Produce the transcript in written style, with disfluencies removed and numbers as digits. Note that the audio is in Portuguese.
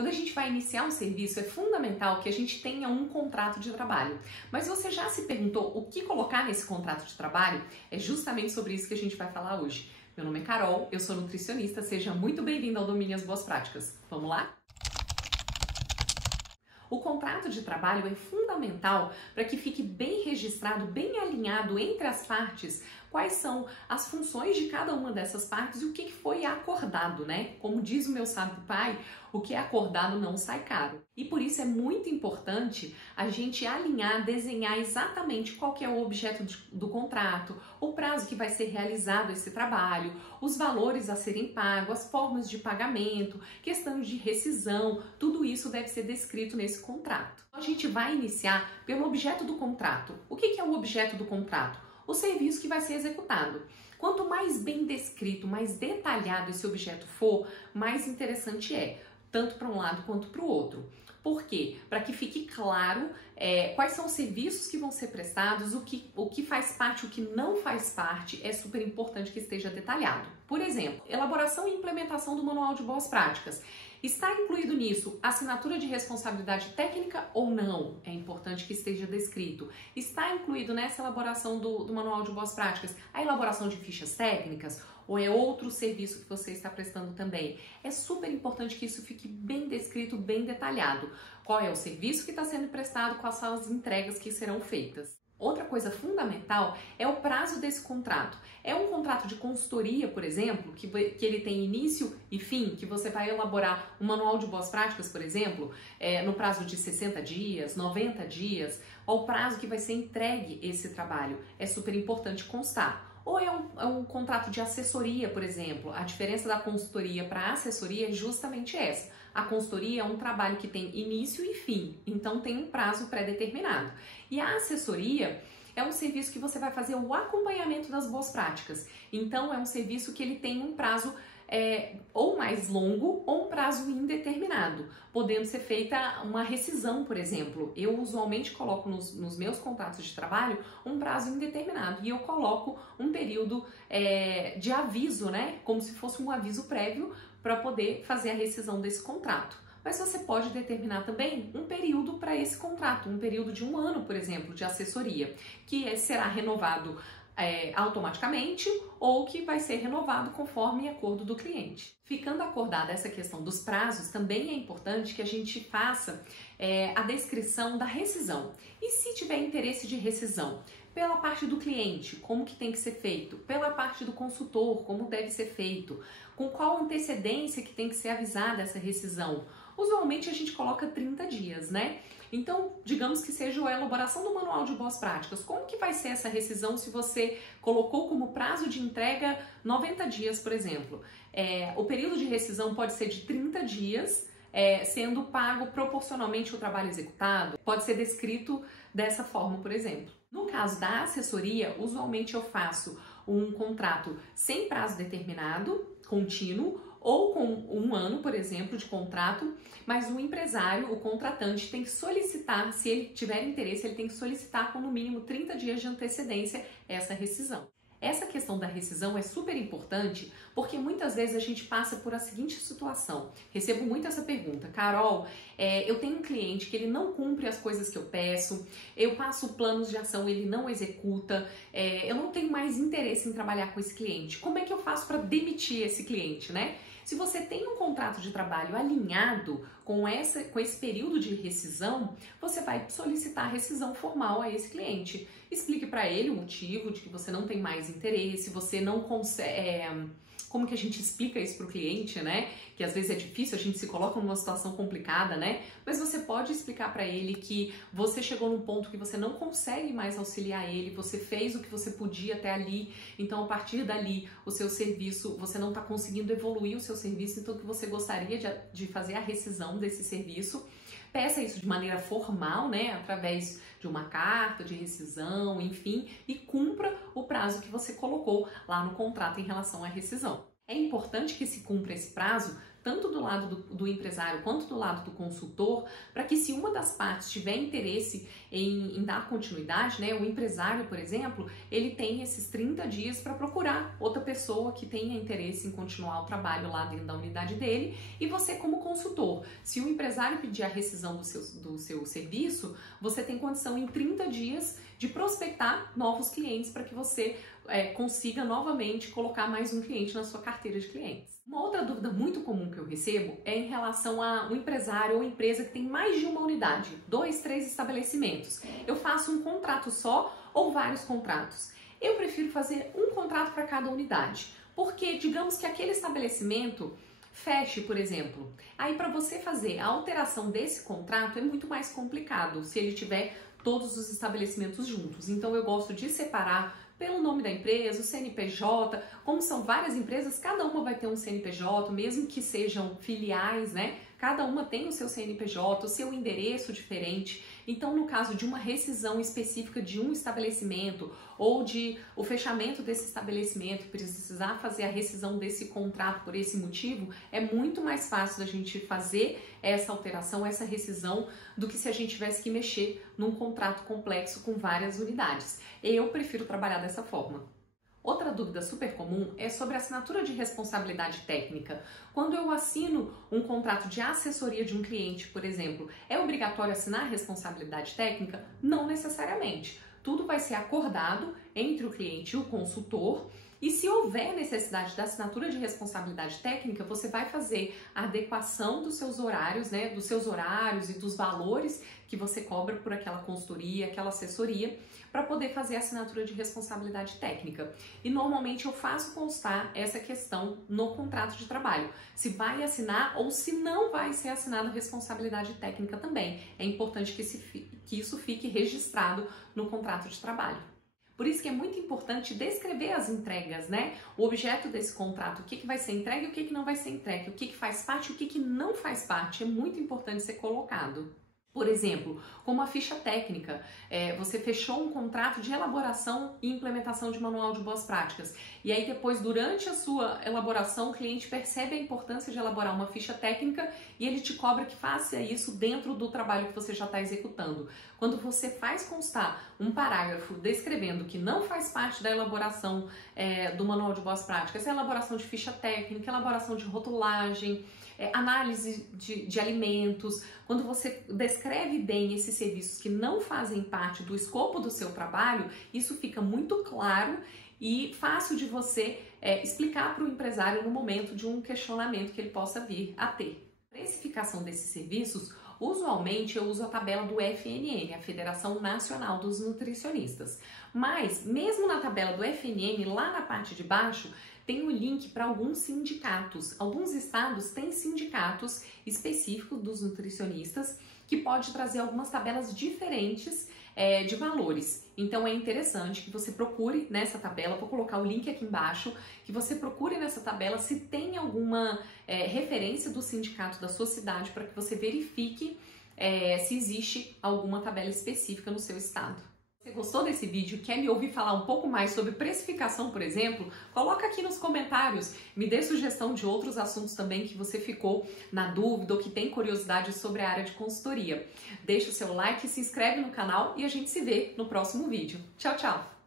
Quando a gente vai iniciar um serviço, é fundamental que a gente tenha um contrato de trabalho. Mas você já se perguntou o que colocar nesse contrato de trabalho? É justamente sobre isso que a gente vai falar hoje. Meu nome é Carol, eu sou nutricionista, seja muito bem-vindo ao Domínio as Boas Práticas. Vamos lá? O contrato de trabalho é fundamental para que fique bem registrado, bem alinhado entre as partes, quais são as funções de cada uma dessas partes e o que foi acordado, né? Como diz o meu sábio pai, o que é acordado não sai caro. E por isso é muito importante a gente alinhar, desenhar exatamente qual que é o objeto do contrato, o prazo que vai ser realizado esse trabalho, os valores a serem pagos, as formas de pagamento, questão de rescisão, tudo isso deve ser descrito nesse contrato. A gente vai iniciar pelo objeto do contrato. O que é o objeto do contrato? O serviço que vai ser executado. Quanto mais bem descrito, mais detalhado esse objeto for, mais interessante é, tanto para um lado quanto para o outro. Por quê? Para que fique claro quais são os serviços que vão ser prestados, o que faz parte, o que não faz parte, é super importante que esteja detalhado. Por exemplo, elaboração e implementação do Manual de Boas Práticas. Está incluído nisso assinatura de responsabilidade técnica ou não? É importante que esteja descrito. Está incluído nessa elaboração do Manual de Boas Práticas a elaboração de fichas técnicas? Ou é outro serviço que você está prestando também? É super importante que isso fique bem descrito, bem detalhado. Qual é o serviço que está sendo prestado, quais são as entregas que serão feitas. Outra coisa fundamental é o prazo desse contrato. É um contrato de consultoria, por exemplo, que ele tem início e fim, que você vai elaborar um manual de boas práticas, por exemplo, no prazo de 60 dias, 90 dias, ao prazo que vai ser entregue esse trabalho. É super importante constar. Ou é um contrato de assessoria, por exemplo. A diferença da consultoria para a assessoria é justamente essa. A consultoria é um trabalho que tem início e fim, então tem um prazo pré-determinado. E a assessoria é um serviço que você vai fazer o acompanhamento das boas práticas. Então é um serviço que ele tem um prazo ou mais longo ou um prazo indeterminado, podendo ser feita uma rescisão, por exemplo. Eu usualmente coloco nos meus contratos de trabalho um prazo indeterminado e eu coloco um período de aviso, né? Como se fosse um aviso prévio para poder fazer a rescisão desse contrato. Mas você pode determinar também um período para esse contrato, um período de 1 ano, por exemplo, de assessoria, que será renovado automaticamente ou que vai ser renovado conforme acordo do cliente. Ficando acordada essa questão dos prazos, também é importante que a gente faça a descrição da rescisão. E se tiver interesse de rescisão, pela parte do cliente, como que tem que ser feito, pela parte do consultor, como deve ser feito, com qual antecedência que tem que ser avisada essa rescisão. Usualmente a gente coloca 30 dias, né? Então, digamos que seja a elaboração do Manual de Boas Práticas. Como que vai ser essa rescisão se você colocou como prazo de entrega 90 dias, por exemplo? O período de rescisão pode ser de 30 dias, sendo pago proporcionalmente ao trabalho executado. Pode ser descrito dessa forma, por exemplo. No caso da assessoria, usualmente eu faço um contrato sem prazo determinado, contínuo, ou com 1 ano, por exemplo, de contrato, mas o empresário, o contratante, tem que solicitar, se ele tiver interesse, ele tem que solicitar com no mínimo 30 dias de antecedência essa rescisão. Essa questão da rescisão é super importante porque muitas vezes a gente passa por a seguinte situação. Recebo muito essa pergunta: Carol, eu tenho um cliente que ele não cumpre as coisas que eu peço, eu passo planos de ação, ele não executa, eu não tenho mais interesse em trabalhar com esse cliente. Como é que eu faço para demitir esse cliente, né? Se você tem um contrato de trabalho alinhado com esse período de rescisão, você vai solicitar rescisão formal a esse cliente. Explique para ele o motivo de que você não tem mais interesse, você não consegue... Como que a gente explica isso para o cliente, né? Que às vezes é difícil, a gente se coloca numa situação complicada, né? Mas você pode explicar para ele que você chegou num ponto que você não consegue mais auxiliar ele, você fez o que você podia até ali, então a partir dali o seu serviço, você não está conseguindo evoluir o seu serviço, então que você gostaria de fazer a rescisão desse serviço. Peça isso de maneira formal, né, através de uma carta de rescisão, enfim, e cumpra o prazo que você colocou lá no contrato em relação à rescisão. É importante que se cumpra esse prazo tanto do lado do empresário quanto do lado do consultor, para que se uma das partes tiver interesse em dar continuidade, né, o empresário, por exemplo, ele tem esses 30 dias para procurar outra pessoa que tenha interesse em continuar o trabalho lá dentro da unidade dele, e você como consultor, se o empresário pedir a rescisão do seu serviço, você tem condição em 30 dias de prospectar novos clientes para que você consiga novamente colocar mais um cliente na sua carteira de clientes. Uma outra dúvida muito comum que eu recebo é em relação a um empresário ou empresa que tem mais de uma unidade, 2, 3 estabelecimentos. Eu faço um contrato só ou vários contratos? Eu prefiro fazer um contrato para cada unidade, porque digamos que aquele estabelecimento feche, por exemplo. Aí para você fazer a alteração desse contrato é muito mais complicado se ele tiver todos os estabelecimentos juntos. Então eu gosto de separar pelo nome da empresa, o CNPJ, como são várias empresas, cada uma vai ter um CNPJ, mesmo que sejam filiais, né? Cada uma tem o seu CNPJ, o seu endereço diferente. Então, no caso de uma rescisão específica de um estabelecimento ou de o fechamento desse estabelecimento, precisar fazer a rescisão desse contrato por esse motivo, é muito mais fácil da gente fazer essa alteração, essa rescisão, do que se a gente tivesse que mexer num contrato complexo com várias unidades. Eu prefiro trabalhar dessa forma. Outra dúvida super comum é sobre a assinatura de responsabilidade técnica. Quando eu assino um contrato de assessoria de um cliente, por exemplo, é obrigatório assinar a responsabilidade técnica? Não necessariamente. Tudo vai ser acordado entre o cliente e o consultor. E se houver necessidade da assinatura de responsabilidade técnica, você vai fazer a adequação dos seus horários, né, dos seus horários e dos valores que você cobra por aquela consultoria, aquela assessoria, para poder fazer a assinatura de responsabilidade técnica. E normalmente eu faço constar essa questão no contrato de trabalho, se vai assinar ou se não vai ser assinada a responsabilidade técnica também. É importante que isso fique registrado no contrato de trabalho. Por isso que é muito importante descrever as entregas, né? O objeto desse contrato, o que vai ser entregue e o que não vai ser entregue, o que faz parte e o que não faz parte, é muito importante ser colocado. Por exemplo, como a ficha técnica, você fechou um contrato de elaboração e implementação de manual de boas práticas. E aí depois, durante a sua elaboração, o cliente percebe a importância de elaborar uma ficha técnica e ele te cobra que faça isso dentro do trabalho que você já está executando. Quando você faz constar um parágrafo descrevendo que não faz parte da elaboração do manual de boas práticas, a elaboração de ficha técnica, elaboração de rotulagem, análise de alimentos, quando você descreve bem esses serviços que não fazem parte do escopo do seu trabalho, isso fica muito claro e fácil de você explicar para o empresário no momento de um questionamento que ele possa vir a ter. Precificação desses serviços, usualmente eu uso a tabela do FNN, a Federação Nacional dos Nutricionistas. Mas, mesmo na tabela do FNN, lá na parte de baixo, tem um link para alguns sindicatos. Alguns estados têm sindicatos específicos dos nutricionistas que pode trazer algumas tabelas diferentes de valores. Então é interessante que você procure nessa tabela, vou colocar o link aqui embaixo, que você procure nessa tabela se tem alguma referência do sindicato da sua cidade para que você verifique se existe alguma tabela específica no seu estado. Se você gostou desse vídeo e quer me ouvir falar um pouco mais sobre precificação, por exemplo, coloca aqui nos comentários, me dê sugestão de outros assuntos também que você ficou na dúvida ou que tem curiosidade sobre a área de consultoria. Deixa o seu like, se inscreve no canal e a gente se vê no próximo vídeo. Tchau, tchau!